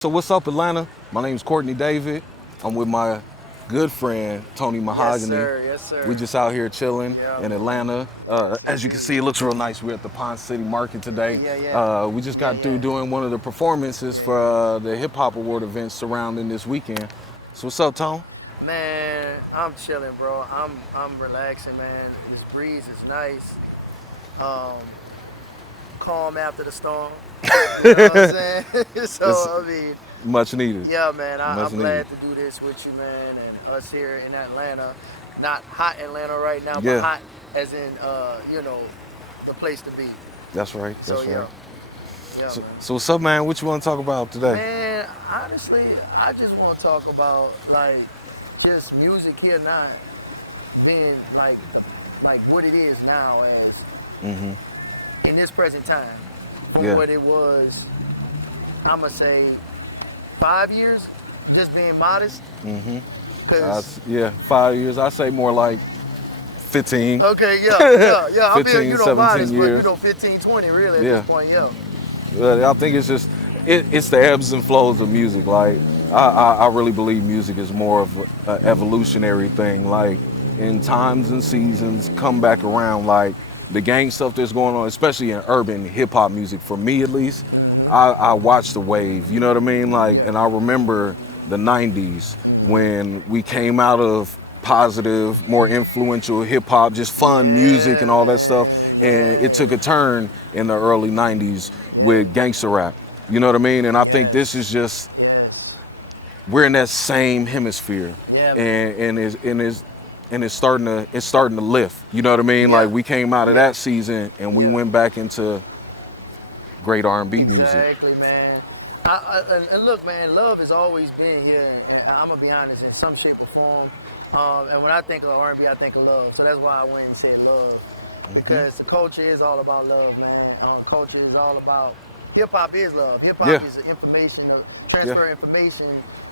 So what's up, Atlanta? My name's Courtney David. I'm with my good friend Tony Yes, Mahogany. sir. Yes, sir. We just out here chilling Yeah. in Atlanta. As you can see, it looks real nice. We're at the Pond City Market today. Yeah. We just Yeah, got through yeah. doing one of the performances for the hip hop award event surrounding this weekend. So what's up, Tone? Man, I'm chilling, bro. I'm relaxing, man. This breeze is nice. Um, calm after the storm. You know what I'm saying? It's So I mean, much needed. yeah, man. Much I'm needed. glad to do this with you, man, and us here in Atlanta. Not hot Atlanta right now, but Yeah, hot as in the place to be. that's right. So That's right. yeah, So, man. so what's up, man? What you want to talk about today? Man, honestly, I just want to talk about like just music here not being like what it is now as hmm in this present time from Yeah. what it was. I'ma say 5 years, just being modest, hmm cause Yeah, 5 years. I say more like 15. okay, yeah. I'm being 15, 17 modest, but years. 15, 20 really at this Yeah. point, yeah. I think it's just it's the ebbs and flows of music. Like I really believe music is more of an evolutionary thing. Like in times and seasons come back around. Like the gang stuff that's going on, especially in urban hip hop music, for me at least, Hmm. I watched the wave. You know what I mean? Like, Yeah, and I remember the '90s when we came out of positive, more influential hip hop, just fun music yeah, and all that man, stuff. And it man. took a turn in the early '90s with gangster rap. You know what I mean? And I think this Yes, is just yes, we're in that same hemisphere, yeah, man, and it's starting to lift. You know what I mean? Like yeah, we came out of yeah, that season and we yeah. went back into great R&B music. Exactly, man. And look, man, love has always been here, and I'm gonna be honest, in some shape or form. And when I think of R&B, I think of love. So that's why I went and said love, Hmm because the culture is all about love, man. Culture is all about hip hop is love. Hip hop Yeah. is the information, Yeah. transfer information,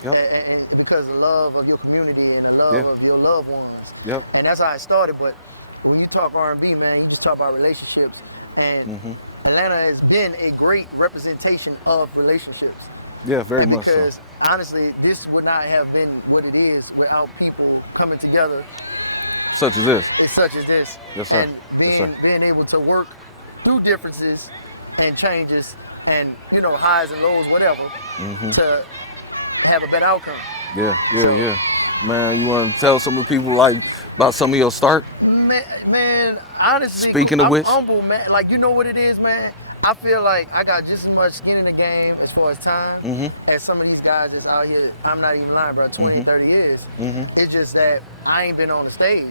Yep. and because of the love of your community and the Yeah. love of your loved ones, Yep. and that's how it started. But when you talk R&B, man, you just talk about relationships, and hmm Atlanta has been a great representation of relationships. Yeah. Very And much so. because honestly, this would not have been what it is without people coming together, Such as this. such as this, Yes, sir. and Yes, sir. being able to work through differences and changes and highs and lows, whatever, hmm to have a better outcome. Yeah. Yeah. So Yeah. Man, you want to tell some of the people like about some of your start? man, honestly, Speaking of I'm which. humble, man. Like, you know what it is, man. I feel like I got just as much skin in the game as far as time hmm as some of these guys that's out here. I'm not even lying, bro. 20, hmm 30 years. hmm It's just that I ain't been on the stage.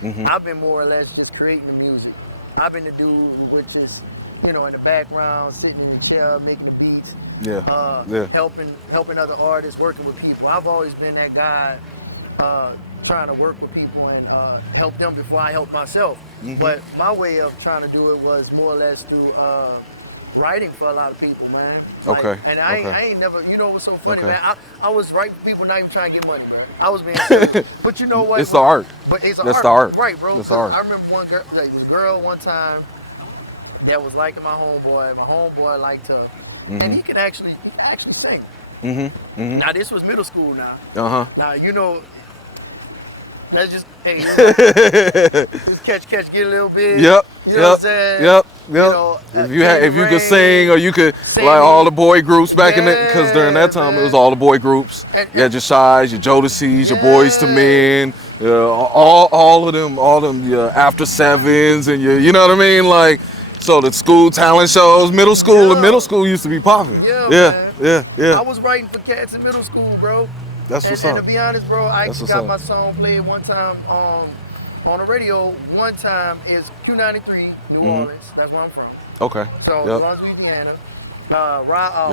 hmm I've been more or less just creating the music. I've been the dude which is, in the background, sitting in the chair, making the beats, Yeah. Yeah. helping other artists, working with people. I've always been that guy, uh, trying to work with people and help them before I help myself. hmm But my way of trying to do it was more or less through writing for a lot of people, man. Like, Okay. and Okay. I ain't never, what's so funny, Okay. man? I was writing for people not even trying to get money, man. I was being serious. But you know what? It's the art. But it's an That's art, the art. right, bro? That's the 'Cause art. I remember one girl, like, this girl one time that was liking my homeboy. My homeboy liked her, and hmm he can actually sing. hmm hmm Now this was middle school. Uh Now that's just hey, huh. just catch, get a little bit. Yep, You know what I'm yep, saying? yep, yep. Get in If the you could sing, rain, or you could like all sing. the boy groups back in it, because during Yeah, that time it was man. all the boy groups. You And had your Shies, your Jodeci's, your Boys to yeah, Men, all them your After Sevens, and you know what I mean, like. So the school talent shows, middle yeah, school used to be popping. yeah, Yeah, man. yeah, I yeah. was writing for cats in middle school, bro. That's And what's and to up. be honest, bro, I That's actually what's got up. my song played one time on the radio. One time is Q93, New hmm Orleans. That's where I'm from. Okay. So New Yep. Orleans, Louisiana. You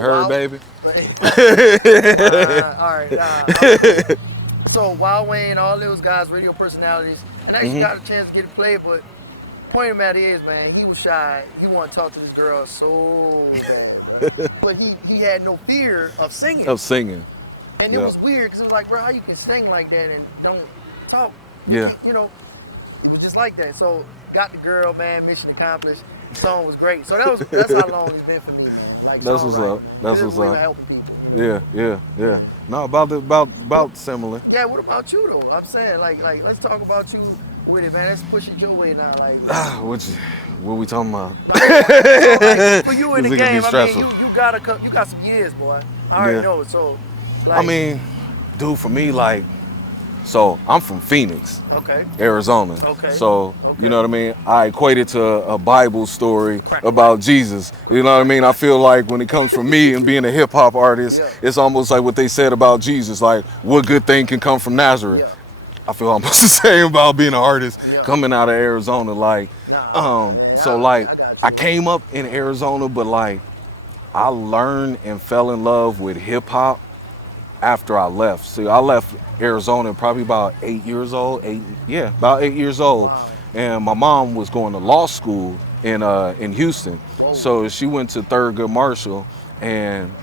heard, Wild. baby. All right. So Wild Wayne, all those guys, radio personalities, and I actually hmm got a chance to get it played. But point of the matter is, man, he was shy. He wanted to talk to this girl so bad, bro. But he had no fear of singing. Of singing. And it Yeah. was weird because it was like, bro, how you can sing like that and don't talk? Yeah. It was just like that. So got the girl, man, mission accomplished. Song was great. So that's how long it's been for me, man. Like That's what's songwriting. up. That's This is what's the way of up. helping people. Yeah. No, about similar. Yeah, what about you though? I'm saying like let's talk about you with it, man. Let's push it your way now. What we talking about? So like for you in the Cause it could be game, I mean stressful. you got some years, boy. I already Yeah. know. So I like mean, dude, for me, like, so I'm from Phoenix, okay, Arizona. okay, So, you okay. know what I mean? I equate it to a Bible story Right, about Jesus. You know what I mean? I feel like when it comes from me and being a hip hop artist, yeah, it's almost like what they said about Jesus, like, what good thing can come from Nazareth? yeah, I feel almost the same about being an artist yeah. coming out of Arizona. Like, Nah, man. so like I got I you. came up in Arizona, but like I learned and fell in love with hip hop after I left. See, I left Arizona probably about 8 years old. About 8 years old. Wow. And my mom was going to law school in Houston. Whoa. So she went to Thurgood Marshall, and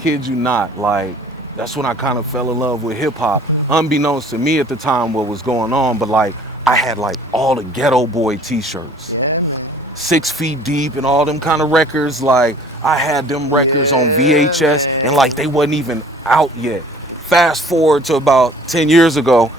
kid you not, like that's when I kind of fell in love with hip hop. Unbeknownst to me at the time what was going on, but like I had like all the Ghetto Boy t-shirts. Yeah, 6 Feet Deep and all them kind of records. Like I had them records on yeah, VHS and man. like they wasn't even out yet. Fast forward to about 10 years ago,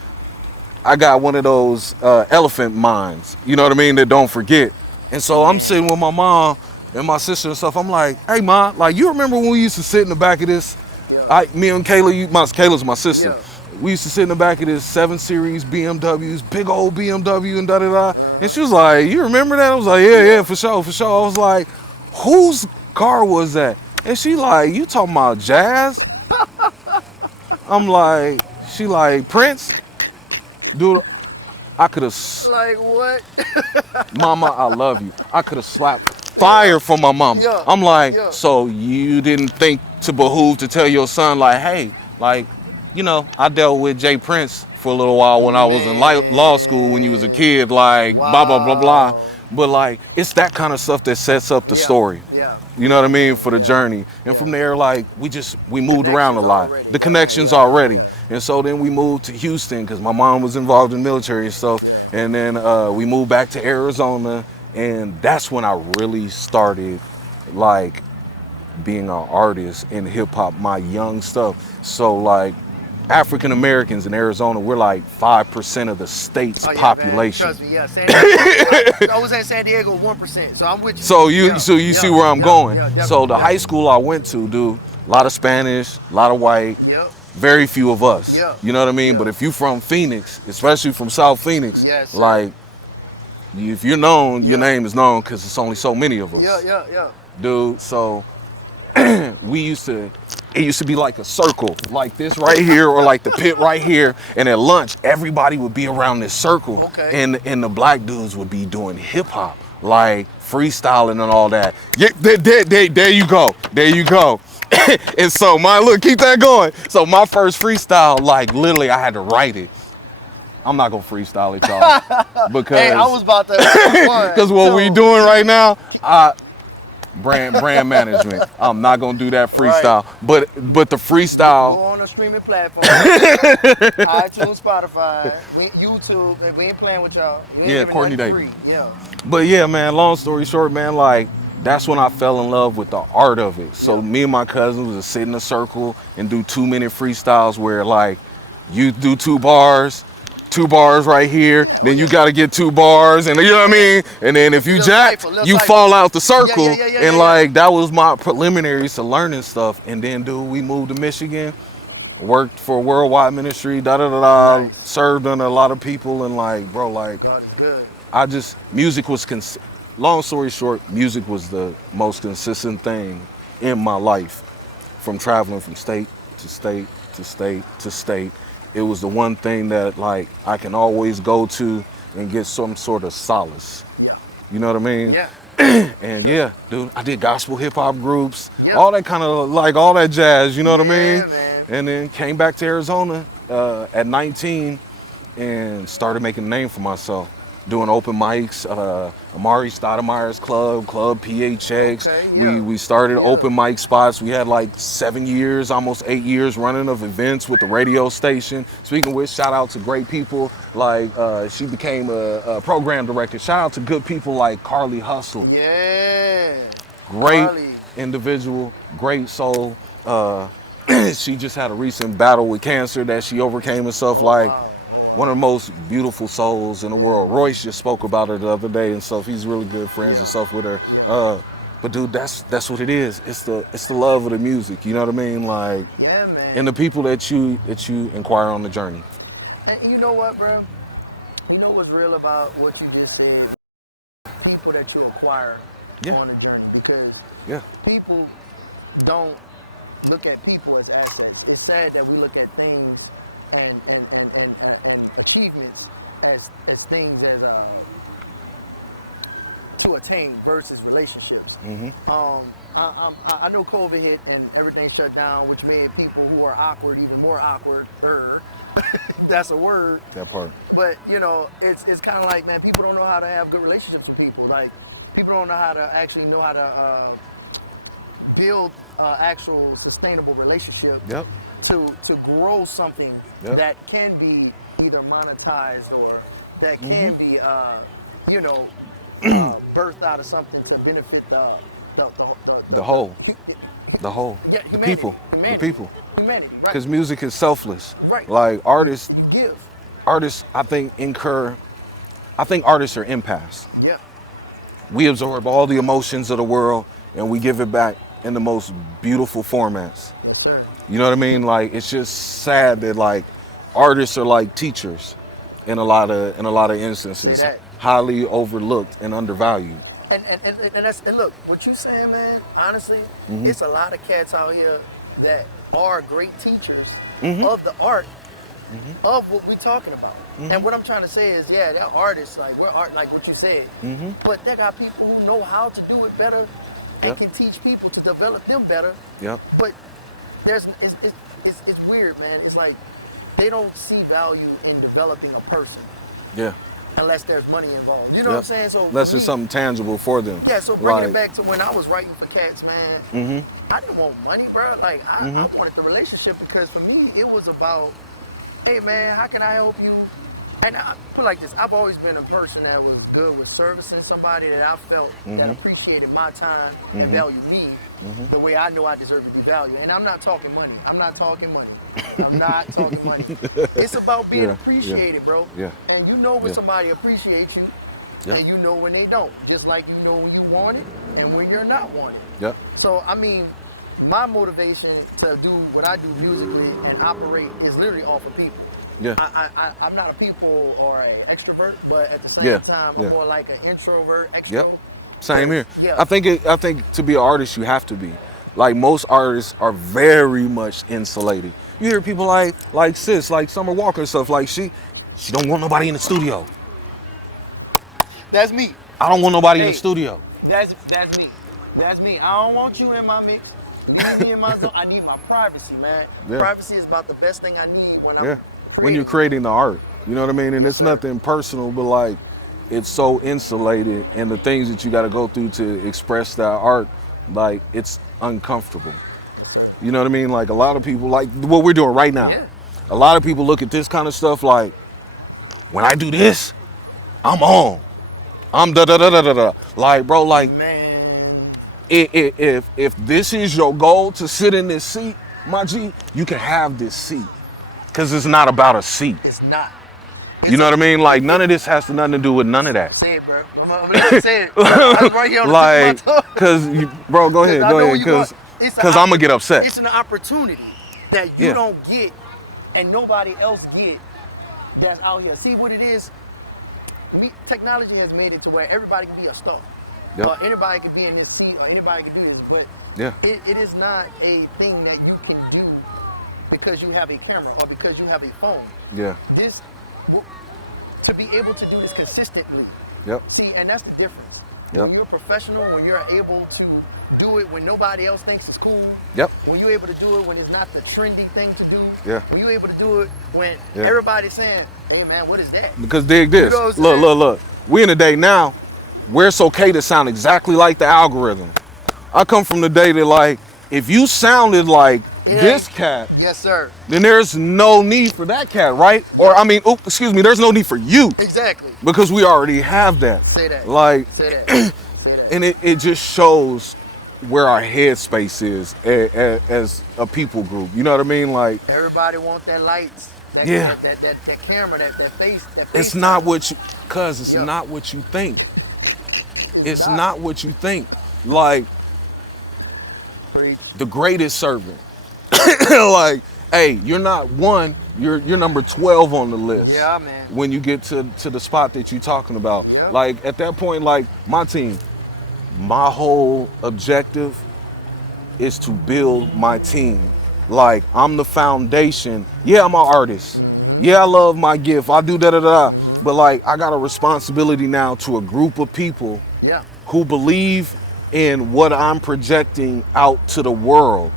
I got one of those elephant minds, you know what I mean, that don't forget. And so I'm sitting with my mom and my sister and stuff. I'm like, hey, Ma, like, you remember when we used to sit in the back of this? Yeah, Me and Kayla, Kayla's my sister. yeah. We used to sit in the back of this 7 Series BMWs, big old BMW and da-da-da. Uh, And she was like, you remember that? I was like, yeah, for sure, for sure. I was like, whose car was that? And she like, you talking about Jazz? I'm like, she like, Prince? Dude, I could have, like what? Mama, I love you. I could have slapped fire from my mama. Yeah, I'm like, yeah. so you didn't think to behoove to tell your son, like, hey, like, I dealt with Jay Prince for a little while when I was in law school when you was a Man. kid, like, blah, blah, blah, blah. Wow. But, like, it's that kind of stuff that sets up the Yeah, story. yeah. You know what I mean? For the journey. And from there, like, we moved around a Connections lot. already. The connections already. And so then we moved to Houston because my mom was involved in military and stuff. And then we moved back to Arizona. And that's when I really started, like, being an artist in hip hop, my young stuff. So, like, African Americans in Arizona, we're like 5% of the state's Oh yeah, man. population. Trust me, yeah. San Diego. I was in San Diego 1%, so I'm with you. So you Yeah, see yeah, where I'm yeah, going. yeah, So the definitely. high school I went to, dude, a lot of Spanish, a lot of white, Yep. very few of us. Yeah. You know what I mean? Yeah. But if you from Phoenix, especially from South Phoenix, Yes, sir. like if you're known, your Yeah. name is known because it's only so many of us, Yeah. dude. So it used to be like a circle, like this right here, or like the pit right here. And at lunch, everybody would be around this circle, Okay. and the black dudes would be doing hip hop, like freestyling and all that. Yeah, there you go, there you go. And so keep that going. So my first freestyle, like literally, I had to write it. I'm not gonna freestyle it, y'all, because Hey, I was about to. because what we doing right now, brand management. I'm not gonna do that freestyle, but the Go freestyle. on a streaming platform, iTunes, Spotify, YouTube. If we ain't playing with y'all. We ain't Yeah, giving Courtney nothing David. free. Yeah. But yeah, man. Long story short, man. Like that's when I fell in love with the art of it. So me and my cousins would sit in a circle and do 2-minute freestyles where like you do 2 bars. 2 bars right here, then you got to get 2 bars, and you know what I mean. And then if you Little jacked, cipher, little you cipher. fall out the circle, and Yeah. like that was my preliminaries to learning stuff. And then, dude, we moved to Michigan, worked for Worldwide Ministry, Nice. served under a lot of people, and like, bro, like God is good. music was, long story short, music was the most consistent thing in my life, from traveling from state to state to state to state. It was the one thing that like I can always go to and get some sort of solace. Yeah. You know what I mean? Yeah. And yeah, dude, I did gospel hip hop groups, Yeah. all that kind of like all that jazz, you know what I mean? Yeah, man. And then came back to Arizona at 19 and started making a name for myself. Doing open mics, Amari Stoudemire's club PHX. Okay, yeah. We started Yeah. open mic spots. We had like 7 years, almost 8 years running of events with the radio station. Speaking of which, shout out to great people like she became a program director. Shout out to good people like Carly Hustle. Yeah. Great Carly. individual, great soul. She just had a recent battle with cancer that she overcame and stuff. Oh, Like wow. one of the most beautiful souls in the world. Royce just spoke about her the other day and stuff. He's really good friends and stuff with her. But dude, that's what it is. It's the love of the music. You know what I mean? Like, Yeah, man. and the people that you inquire on the journey. And you know what, bro? You know what's real about what you just said? People that you acquire Yeah. on the journey, because Yeah. people don't look at people as assets. It's sad that we look at things and achievements as things as to attain versus relationships. I know COVID hit and everything shut down, which made people who are awkward even more awkward. That's a word. That part. But you know, it's kind of like, man, people don't know how to have good relationships with people. Like, people don't know how to actually know how to build actual sustainable relationship. Yep. To grow something Yep. that can be either monetized or that can be birthed out of something to benefit The whole. yeah, The humanity, people. humanity, The people. humanity, right? Because music is selfless. Right. Like artists, Give. I think artists are empaths. Yeah. We absorb all the emotions of the world and we give it back in the most beautiful formats. Yes, sir. You know what I mean? Like, it's just sad that like artists are like teachers in a lot of instances, Say that. highly overlooked and undervalued. And look, what you saying, man, honestly, Mm-hmm. it's a lot of cats out here that are great teachers Mm-hmm. of the art of what we're talking about. And what I'm trying to say is, yeah, they're artists, like we're art, like what you said. But they got people who know how to do it better and Yep. can teach people to develop them better. Yep. But it's weird, man. It's like they don't see value in developing a person Yeah. unless there's money involved. You know what I'm saying? So unless for it's me- something tangible for them. Yeah, so bringing Like, it back to when I was writing for cats, man, I didn't want money, bro. Like, I wanted the relationship, because for me, it was about, hey, man, how can I help you? And I put it like this, I've always been a person that was good with servicing somebody that I felt that appreciated my time and valued me the way I know I deserve to be valued. And I'm not talking money. I'm not talking money. I'm not talking money. It's about being Yeah, appreciated, bro. Yeah. And you know when Yeah. somebody appreciates you, Yep. and you know when they don't. Just like you know when you want it and when you're not wanted. Yep. So, I mean, my motivation to do what I do musically and operate is literally all for people. Yeah. I'm not a people or an extrovert, but at the same Yeah, time, yeah. I'm more like an introvert, extrovert. Yep. Same here. Yeah. I think to be an artist, you have to be. Like, most artists are very much insulated. You hear people like Sis, like Summer Walker and stuff. Like, she don't want nobody in the studio. That's me. I don't want nobody in Hey. the studio. That's me. That's me. I don't want you in my mix. Leave me in my zone. I need my privacy, man. Yeah. Privacy is about the best thing I need when I'm Yeah. When you're creating. creating the art, you know what I mean? And it's nothing personal, but like, it's so insulated, and the things that you got to go through to express that art, like, it's uncomfortable. You know what I mean? Like, a lot of people, like what we're doing right now, Yeah. a lot of people look at this kind of stuff like, when I do this, I'm on. I'm da da da da da da. Like, bro, like, Man. if this is your goal to sit in this seat, my G, you can have this seat. Because it's not about a seat. It's not. You know what I mean? Like, none of this has nothing to do with none of that. Say it, bro. I'm gonna say it. I was right here on the Like, tip of my tongue. because, bro, go ahead, I know where you because going. It's I'm going to get upset. It's an opportunity that you Yeah. don't get and nobody else get that's out here. See what it is? Technology has made it to where everybody can be a star. Yep. Anybody could be in his seat, or anybody can do this. But Yeah. it is not a thing that you can do because you have a camera or because you have a phone. Yeah. To be able to do this consistently. Yep. See, and that's the difference. Yep. When you're a professional, when you're able to do it when nobody else thinks it's cool. Yep. When you're able to do it when it's not the trendy thing to do. Yeah. When you're able to do it when Yeah. everybody's saying, hey man, what is that? Because dig this. You know what I'm saying? Look. We in the day now where it's okay to sound exactly like the algorithm. I come from the day that, like, if you sounded like this cat, Yes, sir. then there's no need for that cat, right? Or, I mean, there's no need for you. Exactly. Because we already have that. Say that. Like, Say that. Say that. and it just shows where our headspace is as a people group. You know what I mean? Like, Everybody want that lights, yeah, that camera, that face, it's not what you, cuz it's Yo. not what you think. It's It's not what you think. Like, Preach. the greatest servant. Like, hey, you're not one, you're number 12 on the list. Yeah, man. When you get to the spot that you're talking about. Yeah. Like, at that point, like, my team, my whole objective is to build my team. Like, I'm the foundation. Yeah, I'm an artist. Yeah, I love my gift. I do da. But like, I got a responsibility now to a group of people Yeah. who believe in what I'm projecting out to the world.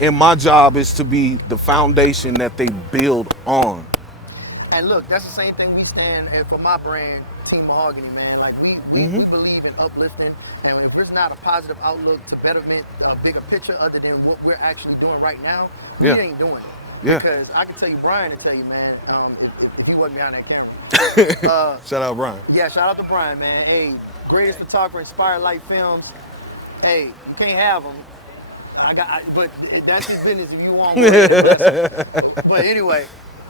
And my job is to be the foundation that they build on. And look, that's the same thing we stand for my brand, Team Mahogany, man. Like we believe in uplifting, and if there's not a positive outlook to betterment, a bigger picture other than what we're actually doing right now, Yeah. we ain't doing it. Yeah. Because I can tell you, Brian, to tell you, man, if he wasn't behind that camera. Shout out Brian. Yeah, shout out to Brian, man. Hey, greatest photographer, Inspired Light Films. Hey, you can't have them. But that's his business if you want one. But anyway,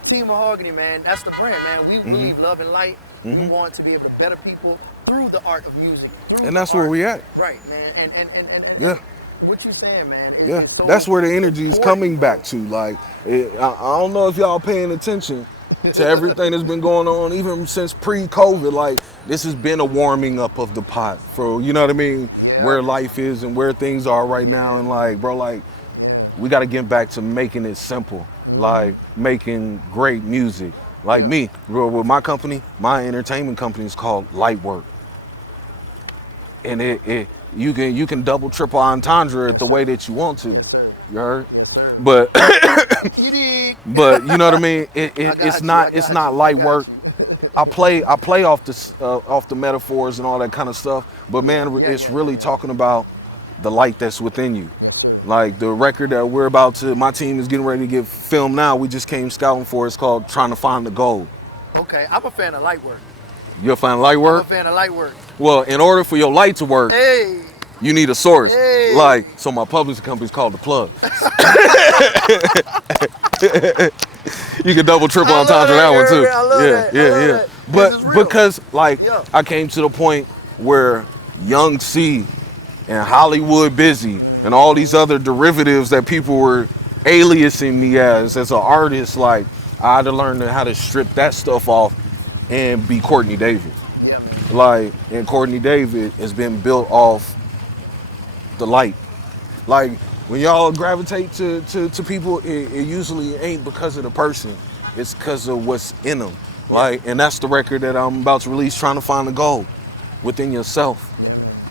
Team Mahogany, man, that's the brand, man. We believe love and light. We want to be able to better people through the art of music. And that's where we at. Right, man. And Yeah. what you saying, man? Yeah, is so that's where the energy is important. coming back to. Like, I don't know if y'all paying attention to everything that's been going on, even since pre-COVID. Like, this has been a warming up of the pot for, you know what I mean, Yeah. where life is and where things are right now. And like, bro, like, we got to get back to making it simple, like making great music. Like me, with my company, my entertainment company is called Lightwork, and you can double, triple entendre it the way that you want to. Yes, sir. You heard? Yes, sir. But You dig? but you know what I mean. I It's got not you. light work. I play off the metaphors and all that kind of stuff. But man, it's really talking about the light that's within you. Like the record that my team is getting ready to get filmed now. We just came scouting for. It's called Trying to Find the Gold. Okay, I'm a fan of light work. You're a fan of light I'm a work? fan of light work. Well, in order for your light to work, Hey. you need a source. Hey. Like, so my publishing company is called The Plug. You can double, triple entendre that one too. I love that. I love that. But This is real. because like Yeah. I came to the point where Young C and Hollywood Busy and all these other derivatives that people were aliasing me as an artist, like I had to learn how to strip that stuff off and be Courtney David. Yeah. Like, and Courtney David has been built off the light. Like, when y'all gravitate to people, it usually ain't because of the person. It's because of what's in them. Like, and that's the record that I'm about to release, Trying to Find the Gold within yourself.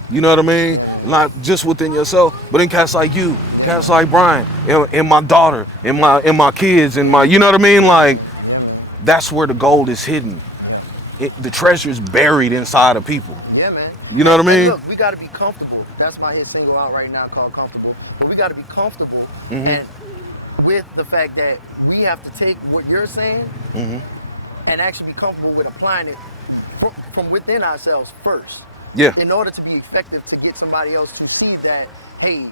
You know what I mean? Not just within yourself, but in cats like you, cats like Brian, and my daughter, and my kids, and my, you know what I mean? Like, that's where the gold is hidden. The treasure's buried inside of people. Yeah, man. You know what I mean? Look, we got to be comfortable. That's my hit single out right now called Comfortable. But we got to be comfortable and with the fact that we have to take what you're saying and actually be comfortable with applying it from within ourselves first. Yeah. In order to be effective to get somebody else to see that, hey,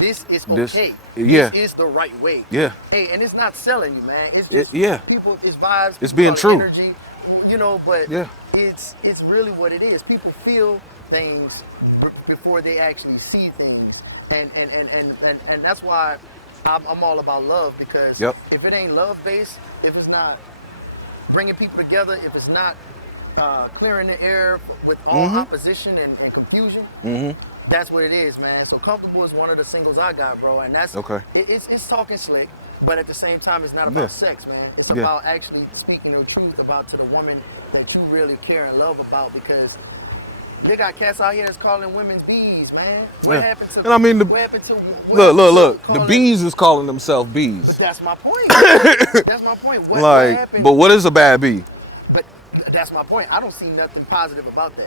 this is okay. Yeah. This is the right way. Yeah. Hey, and it's not selling you, man. It's just people, it's vibes. It's being true. Energy, you know, but Yeah. it's really what it is. People feel things before they actually see things. And that's why I'm all about love, because if it ain't love based, if it's not bringing people together, if it's not clearing the air with all opposition and confusion, that's what it is, man. So Comfortable is one of the singles I got, bro, and that's it's talking slick, but at the same time it's not about sex, man. It's about actually speaking the truth about to the woman that you really care and love about, because they got cats out here that's calling women's bees, man. What happened to? And I mean, look. The bees is calling themselves bees. But that's my point. That's my point. What happened? But what is a bad bee? But that's my point. I don't see nothing positive about that.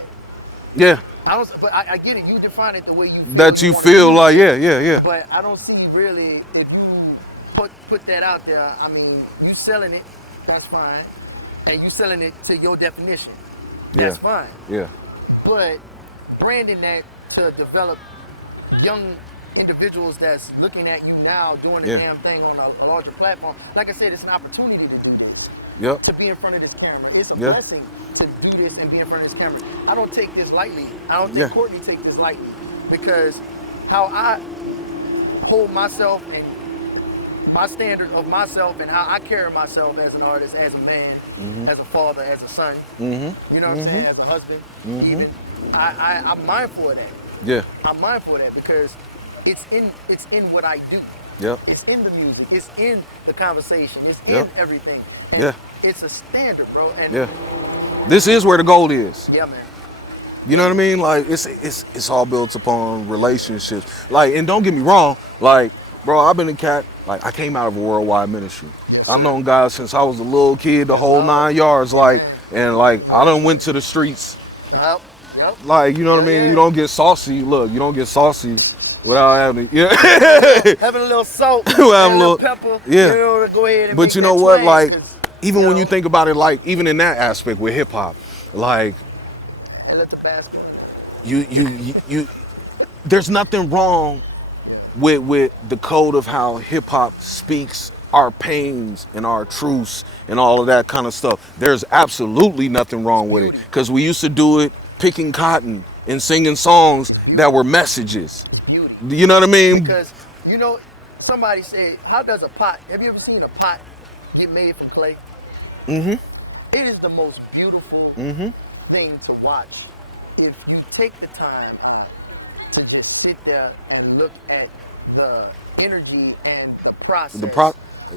Yeah. But I get it. You define it the way you feel. That you feel like, yeah. But I don't see really, if you put that out there. I mean, you selling it, that's fine, and you selling it to your definition, that's fine. Yeah. But branding that to develop young individuals that's looking at you now doing the Yeah. damn thing on a larger platform. Like I said, it's an opportunity to do this, Yep. to be in front of this camera. It's a Yeah. blessing to do this and be in front of this camera. I don't take this lightly. I don't Yeah. think Courtney take this lightly, because how I hold myself and my standard of myself and how I carry myself as an artist, as a man, as a father, as a son. Mm-hmm. You know what I'm saying? As a husband, even. I'm mindful of that. Yeah. I'm mindful of that because it's in what I do. Yep. It's in the music. It's in the conversation. It's Yep. in everything. And Yeah. it's a standard, bro. And Yeah. This is where the gold is. yeah, man. You know what I mean? Like it's all built upon relationships. Like, and don't get me wrong, like, bro, I've been a cat, like I came out of a worldwide ministry. Yes, I've sir. known God since I was a little kid, the whole Oh, 9 yards, like, man. and like I done went to the streets. Yep. Yep. Like, you know what I Yeah, mean? yeah. You don't get saucy. Look, you don't get saucy without having, yeah. Having a little salt, Having a a little little- pepper. yeah. You know, to go ahead and But make you know that what? twang, Like, 'cause, even when you know, think about it, like, even in that aspect with hip hop, like, and let the basket. you there's nothing wrong with the code of how hip hop speaks our pains and our truths and all of that kind of stuff. There's absolutely nothing wrong with it, because we used to do it picking cotton and singing songs that were messages. It's beauty. You know what I mean? Because, you know, somebody said, how does a pot, have you ever seen a pot get made from clay? Mm-hmm. It is the most beautiful thing to watch if you take the time to just sit there and look at the energy and the process. You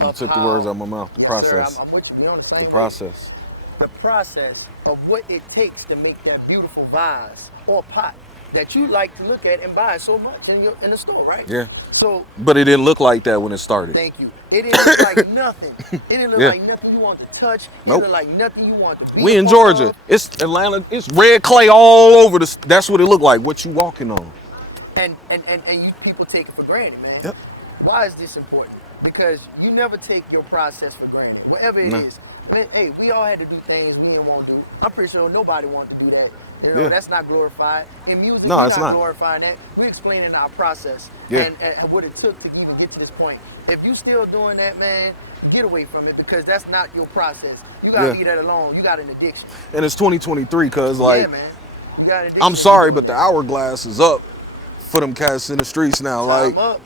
of took the how- words out of my mouth. The Yes, process. Sir, I'm with you. You're on the same The page. process. The process of what it takes to make that beautiful vase or pot that you like to look at and buy so much in the store, right? Yeah. So But it didn't look like that when it started. thank you. It didn't look like nothing. It didn't look Yeah. like nothing you want to touch. It Nope. looked like nothing you want to be. We a in part Georgia. of. It's Atlanta. It's red clay all over the. That's what it looked like. What you walking on? And you people take it for granted, man. Yep. Why is this important? Because you never take your process for granted, whatever it No. is. Man, hey, we all had to do things we didn't want to do. I'm pretty sure nobody wanted to do that. You know, Yeah. that's not glorified. In music, No, we're it's not. glorifying that. We're explaining our process Yeah. and what it took to even get to this point. If you still doing that, man, get away from it, because that's not your process. You gotta Yeah. leave that alone. You got an addiction. And it's 2023, cause like yeah, man. You got an addiction. I'm sorry, but the hourglass is up for them cats in the streets now. Time up.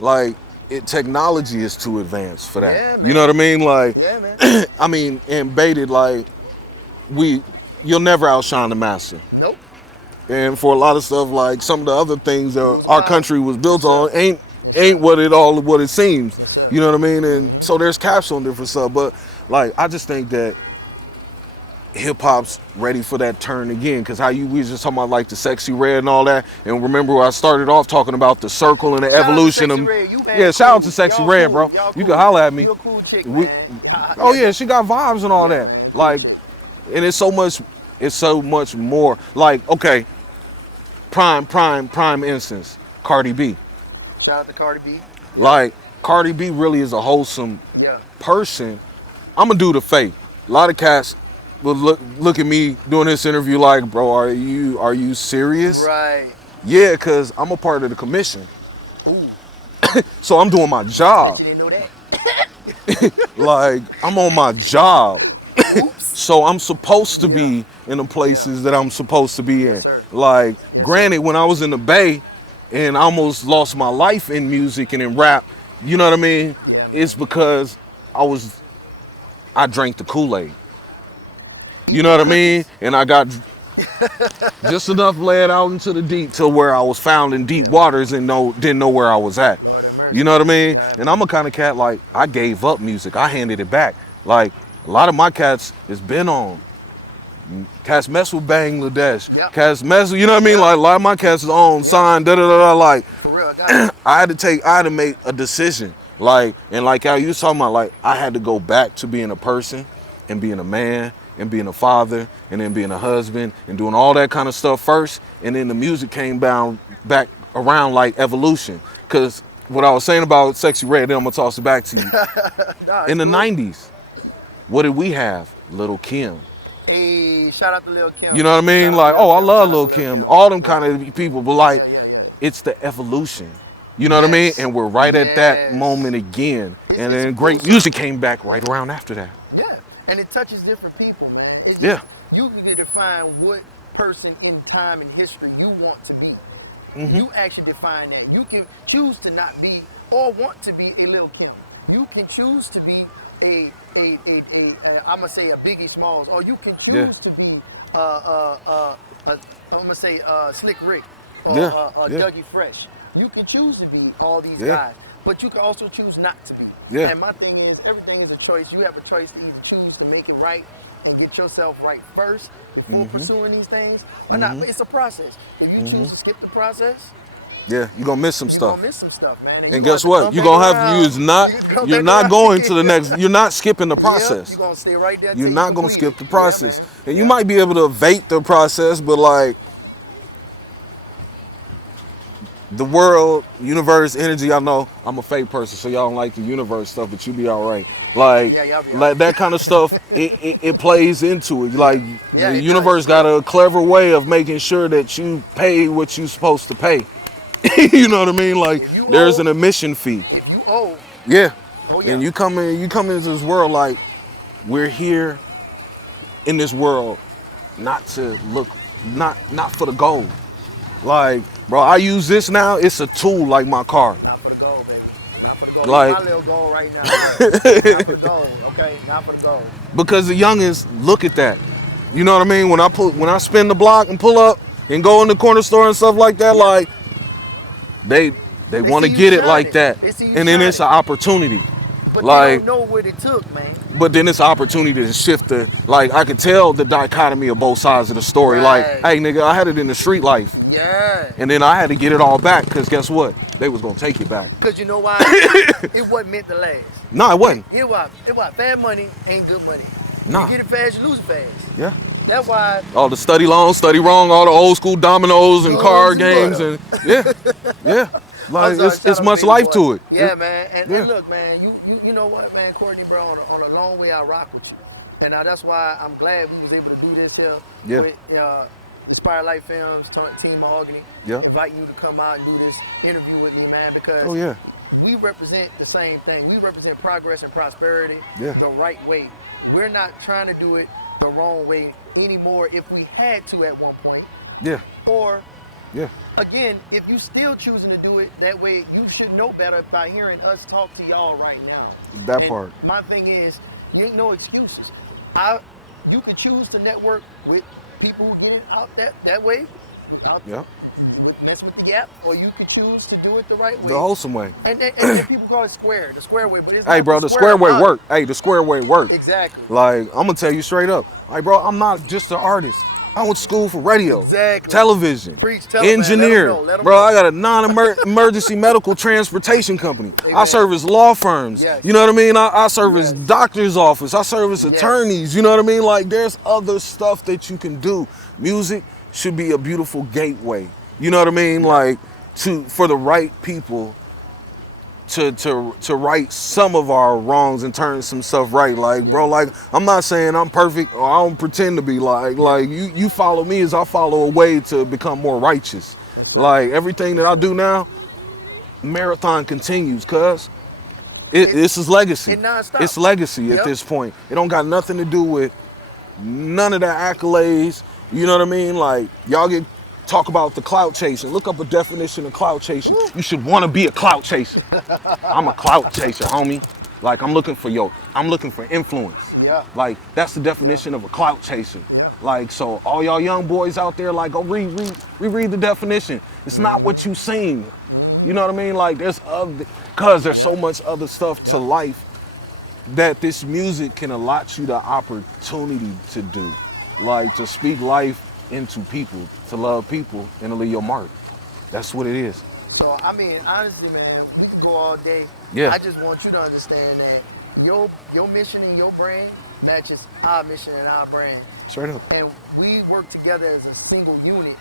Technology is too advanced for that. Yeah, You man. know what I mean? Like, Yeah, man. I mean, and baited like you'll never outshine the master. Nope. And for a lot of stuff, like some of the other things that was our wild. country was built on ain't what it seems. sir. You know what I mean? And so there's caps on different stuff. But like I just think that hip hop's ready for that turn again. Cause we was just talking about like the Sexy Red and all that. And remember I started off talking about the circle and the Shout out to evolution Sexy of Red. You, man, yeah, shout out cool. to Sexy Y'all Red, cool. bro. Y'all You cool. can holler at me. You're a cool chick, We- man. Oh yeah, she got vibes and all that. man. Like, and it's so much more. Like, okay, prime instance, Cardi B. Shout out to Cardi B. Like, Cardi B really is a wholesome Yeah. person. I'm gonna do the fake. A lot of cats will look at me doing this interview like, bro, are you serious? Right. Yeah, cause I'm a part of the commission, Ooh. so I'm doing my job. You didn't know that. Like, I'm on my job. Oops. So I'm supposed to be in the places that I'm supposed to be in. Yes, sir. Like, granted, when I was in the Bay and I almost lost my life in music and in rap, you know what I mean? Yeah. It's because I drank the Kool-Aid. You know what I mean? And I got just enough led out into the deep till where I was found in deep waters and didn't know where I was at. Lord have mercy. You know what I mean? And I'm a kind of cat, like, I gave up music. I handed it back. Like, a lot of my cats has been on. Cats mess with Bangladesh. Yep. Cats mess with, you know what I mean? Yep. Like, a lot of my cats is on, signed, da-da-da-da. Like, For real, I got it. I had to make a decision. Like, and like how you was talking about, like, I had to go back to being a person and being a man and being a father and then being a husband and doing all that kind of stuff first. And then the music came back around like evolution. Because what I was saying about Sexy Red, then I'm going to toss it back to you. Nah, In the it's cool. 90s, what did we have? Lil' Kim. Hey, shout out to Lil Kim. You know what I mean? Shout out Like, to oh, I Kim. love Shout Lil out to Kim. All them kind of people. But like, Yeah. it's the evolution. You know what I mean? Yes. And we're right at that Yes. moment again. And It's then great full music came back right around after that. Yeah, and it touches different people, man. It just, Yeah. you can define what person in time and history you want to be. Mm-hmm. You actually define that. You can choose to not be or want to be a Lil Kim. You can choose to be I'm gonna say a Biggie Smalls, or you can choose Yeah. to be I'm gonna say Slick Rick or Yeah. Yeah. Dougie Fresh. You can choose to be all these Yeah. guys, but you can also choose not to be. Yeah. And my thing is, everything is a choice. You have a choice to either choose to make it right and get yourself right first before pursuing these things, or not. But it's a process. If you choose to skip the process, Yeah, you're gonna miss some you're stuff. gonna miss some stuff, man. And guess what? You're gonna have you're not going to the next, you're not skipping the process. You're gonna stay right there. You're till not you gonna complete skip it. the process. Yeah, And you might be able to evade the process, but like the world, universe, energy, I know I'm a fake person, so y'all don't like the universe stuff, but you be all right. Like, Yeah, y'all be all like right. that kind of stuff, it plays into it. Like Yeah, the it universe does. got a clever way of making sure that you pay what you're supposed to pay. You know what I mean? Like If you there's owe- an admission fee. If you owe, Yeah. oh yeah. And you come into this world like we're here in this world not to look not for the gold. Like, bro, I use this now, it's a tool like my car. Not for the gold, baby. Not for the gold. Like- My little goal right now. Not for the gold, okay? Not for the gold. Because the youngins look at that. You know what I mean? When I spin the block and pull up and go in the corner store and stuff like that, like they want to see you get it like shining. that. They see you And then it's an shining. opportunity. But Like- they don't know what it took, man. But then it's an opportunity to shift the, like, I could tell the dichotomy of both sides of the story. Right. Like, hey, nigga, I had it in the street life. Yeah. And then I had to get it all back because guess what? They was going to take it back. Because you know why? It wasn't meant to last. No, it wasn't. It was. Bad money ain't good money. Nah. You get it fast, you lose it fast. Yeah. That's why. All the study long, study wrong, all the old school dominoes and Oh, card it's games. butter. And yeah. Yeah. Like, I'm sorry, shout it's out much to life Baby to Boy. it. Yeah, man. And Yeah. look, man, you know what, man, Courtney, bro, on a long way I rock with you. And that's why I'm glad we was able to do this here Yeah. with Inspired Life Films, Tony Mahogany, Yeah. inviting you to come out and do this interview with me, man, because Oh, yeah. we represent the same thing. We represent progress and prosperity Yeah. the right way. We're not trying to do it the wrong way anymore if we had to at one point. Yeah. Or, Yeah. again, if you still choosing to do it that way, you should know better by hearing us talk to y'all right now. That And part. my thing is, you ain't no excuses. You could choose to network with people who get it out that way, out Yeah. with messing with the gap, or you could choose to do it the right way. The wholesome way. And then people call it the square way, but it's Hey, not bro, the square way amount. work. Hey, the square way work. Exactly. Like, I'm gonna tell you straight up. Like, bro, I'm not just an artist. I went to school for radio, Exactly. television, Preach, tell 'em, man. engineer. Let 'em Bro, know. I got a non-emergency medical transportation company. I Amen. service law firms. Yes. You know what I mean? I service Yes. doctor's office. I service attorneys. You know what I mean? Like, there's other stuff that you can do. Music should be a beautiful gateway. You know what I mean? Like, for the right people to right some of our wrongs and turn some stuff right. Like, bro, like, I'm not saying I'm perfect or I don't pretend to be. Like you follow me as I follow a way to become more righteous. Like, everything that I do now, marathon continues, cuz this is legacy. It nonstop. It's legacy at Yep. this point. It don't got nothing to do with none of the accolades. You know what I mean? Like, y'all talk about the clout chasing. Look up a definition of clout chasing. You should want to be a clout chaser. I'm a clout chaser, homie. Like, I'm looking for influence. Yeah. Like, that's the definition of a clout chaser. Yeah. Like, so all y'all young boys out there, like, go reread the definition. It's not what you sing. You know what I mean? Like, there's so much other stuff to life that this music can allot you the opportunity to do. Like, to speak life into people, to love people, and to leave your mark. That's what it is. So, I mean, honestly, man, we can go all day. Yeah. I just want you to understand that your mission and your brand matches our mission and our brand. Straight up. And we work together as a single unit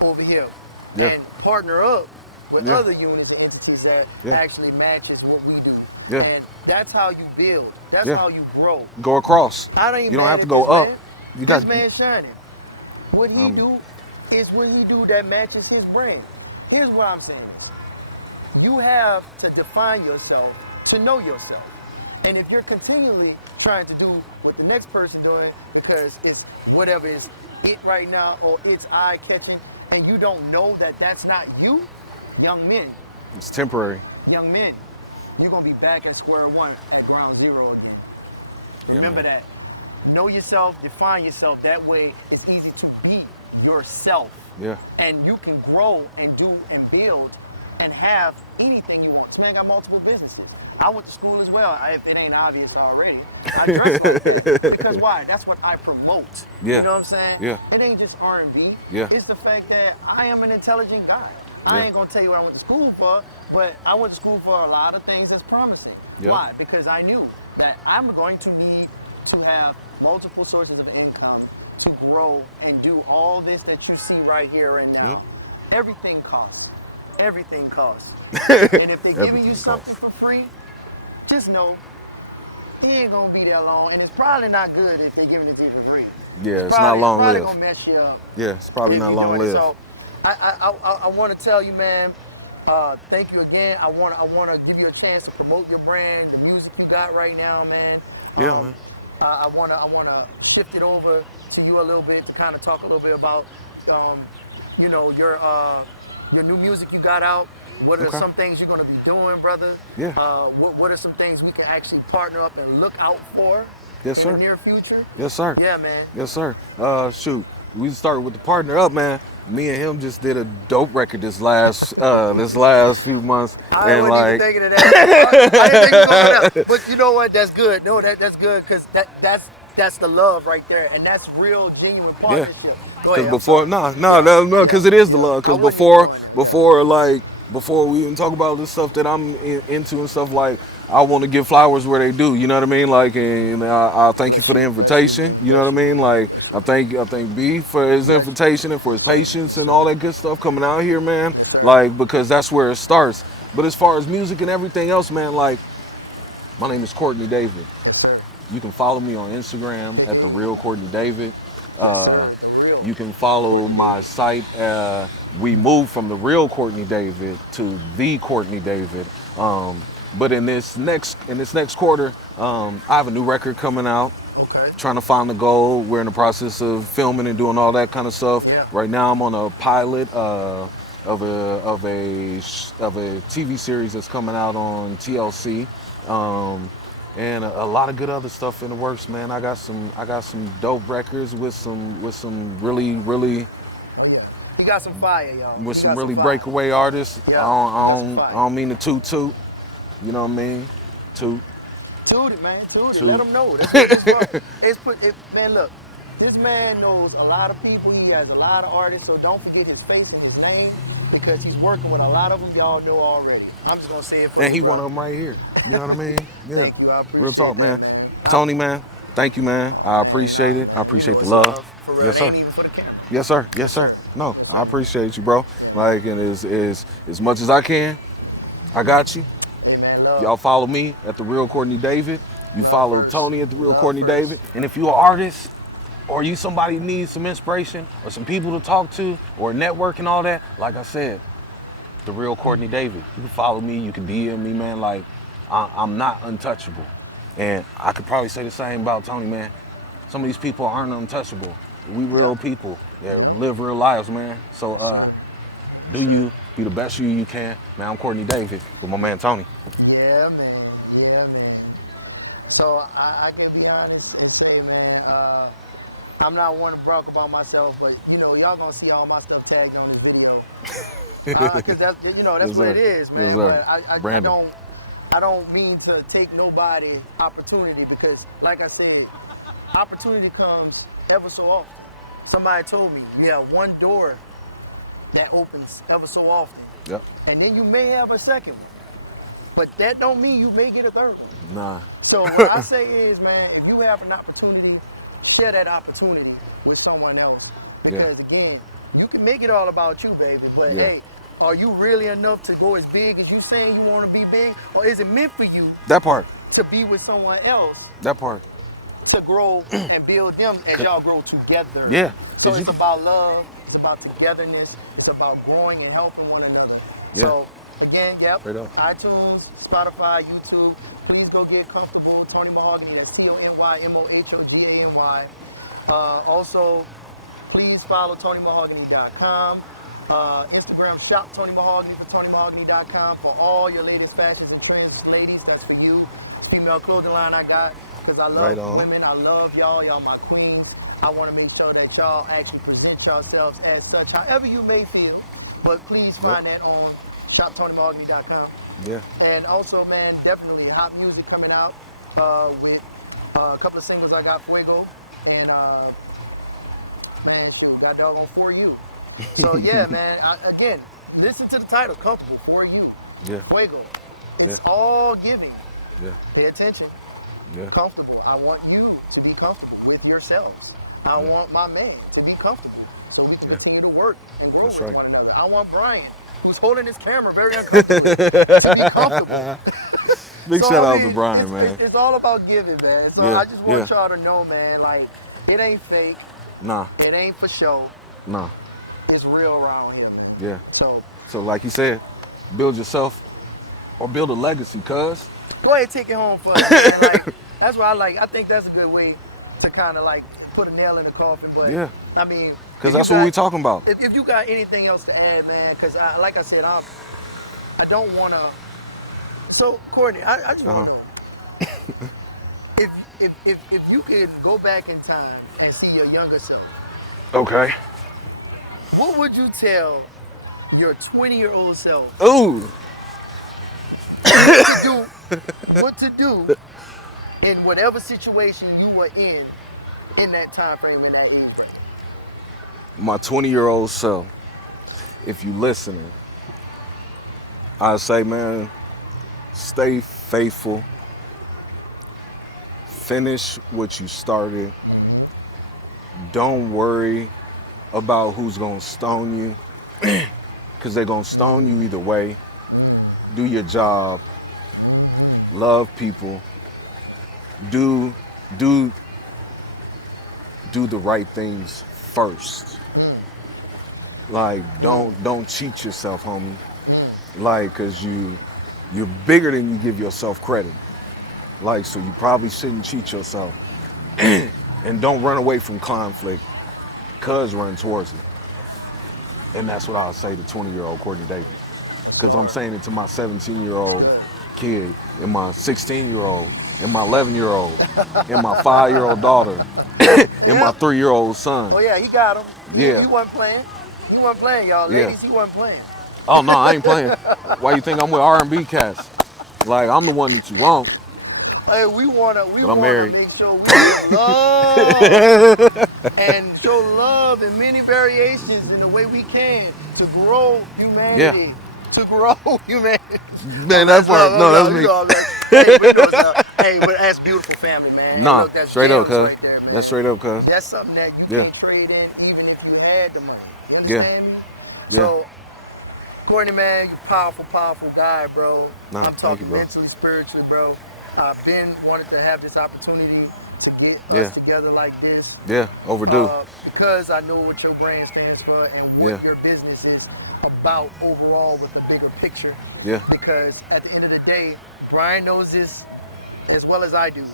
over here. Yeah. And partner up with Yeah. other units and entities that Yeah. actually matches what we do. Yeah. And that's how you build. That's Yeah. how you grow. Go across. I don't even You don't mad have at to go this up. man. You got This man shining. What he do is when he do that matches his brand. here's what I'm saying. You have to define yourself to know yourself. And if you're continually trying to do what the next person doing because it's whatever is it right now or it's eye-catching, and you don't know that that's not you, young men, It's temporary. young men, you're going to be back at square one at ground zero again. Yeah, Remember man. that. Know yourself, define yourself. That way it's easy to be yourself. Yeah. And you can grow and do and build and have anything you want. This man got multiple businesses. I went to school as well, if it ain't obvious already. I dress like that. Because why? That's what I promote. Yeah. You know what I'm saying? Yeah. It ain't just R&B. Yeah. It's the fact that I am an intelligent guy. Yeah. I ain't going to tell you what I went to school for, but I went to school for a lot of things that's promising. Yeah. Why? Because I knew that I'm going to need to have multiple sources of income to grow and do all this that you see right here and now. Yep. Everything costs. Everything costs. And if they're giving Everything you something for free, just know it ain't gonna be that long, and it's probably not good if they're giving it to you for free. Yeah, it's Probably- not long probably lived. gonna mess you up. Yeah, it's probably if not you're long doing it. lived. So I want to tell you, man. Thank you again. I want to give you a chance to promote your brand, the music you got right now, man. Yeah, man. I want to shift it over to you a little bit to kind of talk a little bit about, you know, your new music you got out. What are Okay. some things you're going to be doing, brother? Yeah. What are some things we can actually partner up and look out for Yes, in sir. the near future? Yes, sir. Yeah, man. Yes, sir. Shoot, we started with the partner up, man. Me and him just did a dope record this last few months, I and wasn't like, even thinking of that. I didn't think it was going there. But you know what? That's good. No, that's good because that's the love right there, and that's real, genuine partnership. Go because ahead. I'm before, no, because it is the love. I Because wasn't even doing it. before we even talk about this stuff that I'm into and stuff, like, I want to give flowers where they do. You know what I mean? Like, and I thank you for the invitation. You know what I mean? Like, I thank B for his invitation and for his patience and all that good stuff coming out here, man. Like, because that's where it starts. But as far as music and everything else, man, like, my name is Courtney David. You can follow me on Instagram at the real Courtney David. You can follow my site. We moved from the real Courtney David to the Courtney David. But in this next quarter, I have a new record coming out. Okay. Trying to find the goal. We're in the process of filming and doing all that kind of stuff. Yeah. Right now, I'm on a pilot of a TV series that's coming out on TLC. And a lot of good other stuff in the works, man. I got some dope records with some really Oh, yeah. You got some fire, y'all. You with some got really fire. breakaway artists. Yeah, I don't mean to toot. You know what I mean? Toot. Dude it, man. Dude it. Toot. Let them know. That's what it's for. Man, look. This man knows a lot of people. He has a lot of artists. So don't forget his face and his name because he's working with a lot of them y'all know already. I'm just going to say it for And he you, bro. one of them right here. You know what I mean? Yeah. Thank you. I appreciate Real talk, that, man. man. Tony, man. Thank you, man. I appreciate it. I appreciate the It's love. For real. Yes, It sir. ain't even for the camera. Yes, sir. Yes, sir. No, I appreciate you, bro. Like, and as much as I can, I got you. Hey, man, love. Y'all follow me at the real Courtney David. You follow Tony at the real Love Courtney first. David. And if you're an artist, or you somebody who needs some inspiration, or some people to talk to, or network and all that, like I said, the real Courtney David. You can follow me. You can DM me, man. Like, I'm not untouchable. And I could probably say the same about Tony, man. Some of these people aren't untouchable. We real people that live real lives, man. So do you be the best you can. Man, I'm Courtney David with my man Tony. Yeah, man. Yeah, man. So I can be honest and say, man, I'm not one to brag about myself, but you know, y'all gonna see all my stuff tagged on this video. Because that's Yes, what sir. it is, man. Yes, sir. But Brandon. I don't mean to take nobody's opportunity because, like I said, opportunity comes ever so often. Somebody told me, yeah, one door that opens ever so often, Yep. and then you may have a second one, but that don't mean you may get a third one. Nah. So what I say is, man, if you have an opportunity, share that opportunity with someone else. Because again, you can make it all about you, baby. But Yeah. hey, are you really enough to go as big as you saying you want to be big? Or is it meant for you That part. to be with someone else That part. to grow and build them as y'all grow together? Yeah. So 'Cause it's about love, it's about togetherness, it's It's about growing and helping one another. Yeah. So again, yep, Straight up. iTunes, Spotify, YouTube. Please go get comfortable. Tony Mahogany, that's ConyMohogany. Also, please follow TonyMahogany.com. Instagram, shop Tony Mahogany for TonyMahogany.com for all your latest fashions and trends. Ladies, that's for you. Female clothing line I got, because I love women. I love y'all. Y'all my queens. I want to make sure that y'all actually present yourselves as such, however you may feel. But please find that on shoptonymahogany.com. Yeah. And also, man, definitely hot music coming out with a couple of singles I got, Fuego, and man, shoot, got doggone For You. So yeah, man, again, listen to the title, Comfortable, For You. Yeah. Fuego. It's all giving. Yeah. Pay attention. Yeah. Comfortable. I want you to be comfortable with yourselves. I want my man to be comfortable so we can continue to work and grow with one another. I want Brian, who's holding his camera very uncomfortably, to be comfortable. Big shout out to Brian, man. It's all about giving, man. So I just want y'all to know, man, like, it ain't fake. Nah. It ain't for show. Nah. It's real around here. Yeah. So like you said, build yourself or build a legacy, cuz. Go ahead and take it home for us, man. Like, that's what I like. I think that's a good way to kind of like put a nail in the coffin. But I mean, because that's what we talking about. If you got anything else to add, man, because like I said, I don't want to. So Courtney, I just want to know if you could go back in time and see your younger self. Okay. What would you tell your 20-year-old self? Ooh. What to do in whatever situation you were in that time frame, in that age range? My 20-year-old self, if you listening, I say, man, stay faithful. Finish what you started. Don't worry about who's gonna stone you, because they're gonna stone you either way. Do your job. Love people. Do the right things first. Like, don't cheat yourself, homie. Like, cause you're bigger than you give yourself credit. Like, so you probably shouldn't cheat yourself. And don't run away from conflict, cuz run towards it. And that's what I'll say to 20-year-old Courtney David. Because I'm saying it to my 17-year-old kid, and my 16-year-old, and my 11-year-old, and my 5-year-old daughter, and my 3-year-old son. Oh yeah, he got him. Yeah. He wasn't playing. He wasn't playing, y'all. Ladies, he wasn't playing. Oh no, I ain't playing. Why you think I'm with R&B cats? Like, I'm the one that you want. Hey, we wanna make sure we give love and show love in many variations in the way we can to grow humanity. Yeah. To grow humanity. Man, that's part. No, that's me. Hey, but that's beautiful family, man. Nah, look, that's straight up, cuz. right there, man. That's straight up, cuz. That's something that you can't trade in, even if you had the money. You understand me? Yeah. So, Courtney, man, you're a powerful, powerful guy, bro. Nah, I'm talking you, bro. mentally, spiritually, bro. I've been wanted to have this opportunity to get us together like this. Yeah, overdue. Because I know what your brand stands for and what your business is about overall with the bigger picture. Yeah. Because at the end of the day, Brian knows this as well as I do.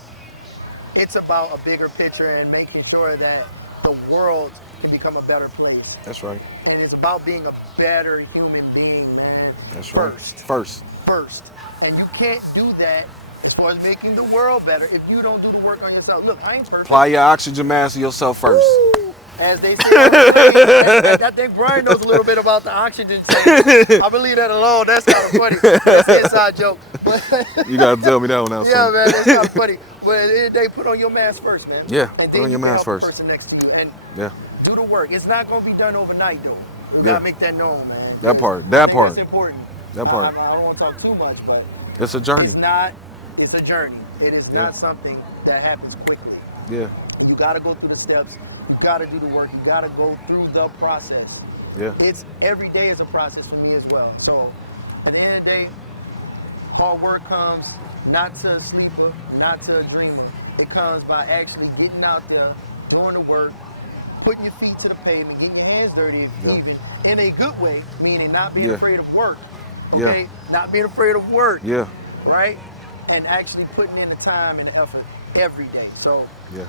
It's about a bigger picture and making sure that the world can become a better place. That's right. And it's about being a better human being, man. That's First. right. First. And you can't do that as far as making the world better if you don't do the work on yourself. Look, I ain't perfect. Apply your oxygen mask to yourself first. Woo! As they say, I think Brian knows a little bit about the oxygen tank. I believe that alone. That's kind of funny. That's an inside joke. You gotta tell me that one else. Yeah, man, that's kind of funny. But at the end of the day, put on your mask first, man. Yeah, and put on your mask first. The person next to you and do the work. It's not gonna be done overnight, though. We gotta make that known, man. That part. That's important. That part. I don't want to talk too much, but it's a journey. It's a journey. It is not something that happens quickly. Yeah. You gotta go through the steps. You gotta do the work. You gotta go through the process. Yeah. It's every day is a process for me as well. So at the end of the day, hard work comes not to a sleeper, not to a dreamer. It comes by actually getting out there, doing the work, putting your feet to the pavement, getting your hands dirty, Yeah. even in a good way, meaning not being Yeah. afraid of work. Yeah. Okay, not being afraid of work. Yeah. Right, and actually putting in the time and the effort every day. So Yeah.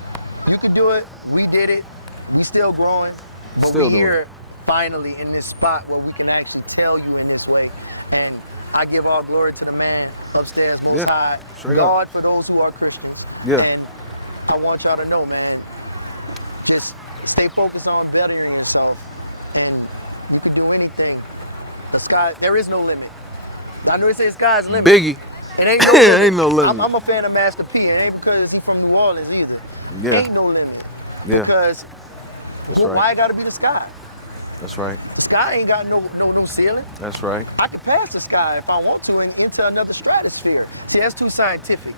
you can do it. We did it. We still growing. But Still we doing here finally in this spot where we can actually tell you in this way. And I give all glory to the man upstairs, Most Yeah, High, straight up. God for those who are Christians. Yeah. And I want y'all to know, man, just stay focused on bettering yourself, and you can do anything. The sky, there is no limit. I know they say the sky's the limit. Biggie. It ain't no limit. Ain't no limit. I'm a fan of Master P. It ain't because he's from New Orleans either. Yeah. Ain't no limit. Yeah. Because That's well, right. why it gotta be the sky? That's right. Sky ain't got no ceiling. That's right. I can pass the sky if I want to and into another stratosphere. See, that's too scientific.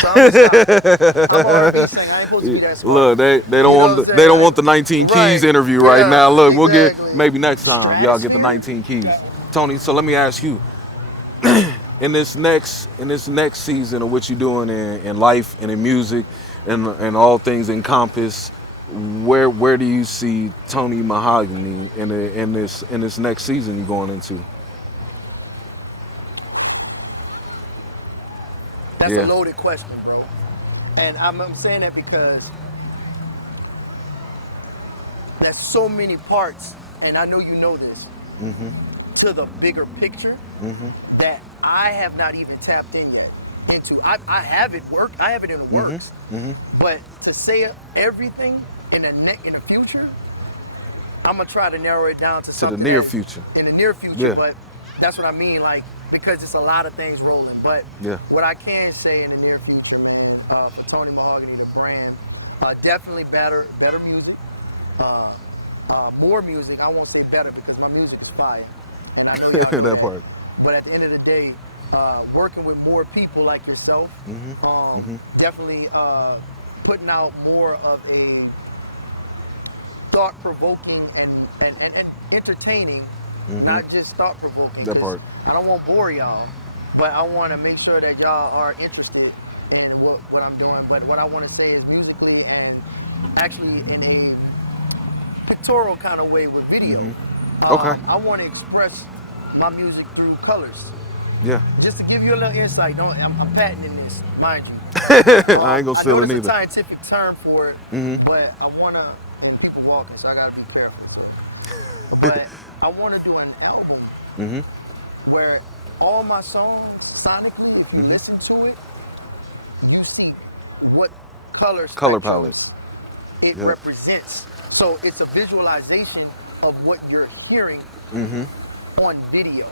So I'm an R&B singer. I ain't supposed to be that smart. Look, they don't want what I'm they don't saying? want the 19 keys Right. interview right Yeah, now. Look, we'll exactly. get maybe next time y'all get the Stratosphere? 19 keys. Tony, so let me ask you, in this next season of what you're doing in life and in music and all things encompass, where do you see Tony Mahogany in this next season you're going into? That's Yeah. a loaded question, bro. And I'm saying that because there's so many parts, and I know you know this, to the bigger picture that I have not even tapped in yet into. I have it in the works. But to say everything in the future, I'm gonna try to narrow it down to something the near that- future. In the near future, Yeah. but that's what I mean, like, because it's a lot of things rolling. But Yeah. what I can say in the near future, man, for Tony Mahogany, the brand, definitely better music, more music. I won't say better because my music is fire, and I know y'all know That part. But at the end of the day, working with more people like yourself, definitely putting out more of a thought-provoking and entertaining, not just thought-provoking. That 'cause part. I don't want to bore y'all, but I want to make sure that y'all are interested in what I'm doing. But what I want to say is musically and actually in a pictorial kind of way with video. Okay. I want to express my music through colors. Yeah. Just to give you a little insight, I'm patenting this, mind you. I ain't gonna steal it I know there's neither. a scientific term for it, but I wanna, and people walking, so I gotta be careful. So. But I wanna do an album where all my songs, sonically, if you listen to it, you see what Color spectrums palettes. it Yeah. represents. So it's a visualization of what you're hearing on video.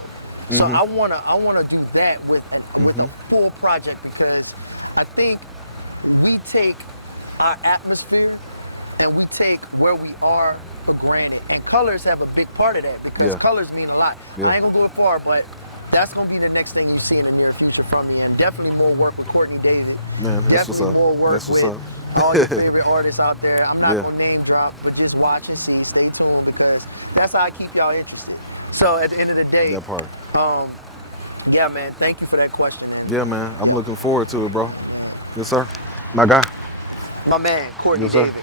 So I wanna do that with a full project, because I think we take our atmosphere and we take where we are for granted. And colors have a big part of that, because Yeah. colors mean a lot. Yeah. I ain't gonna go far, but that's gonna be the next thing you see in the near future from me, and definitely more work with Courtney David. Man, that's what's Definitely up. more work That's what's with up. all your favorite artists out there. I'm not Yeah. gonna name drop, but just watch and see. Stay tuned, because that's how I keep y'all interested. So at the end of the day, That part. yeah, man, thank you for that question, man. Yeah, man. I'm looking forward to it, bro. Yes, sir. My guy. My man, Courtney Yes, sir. David.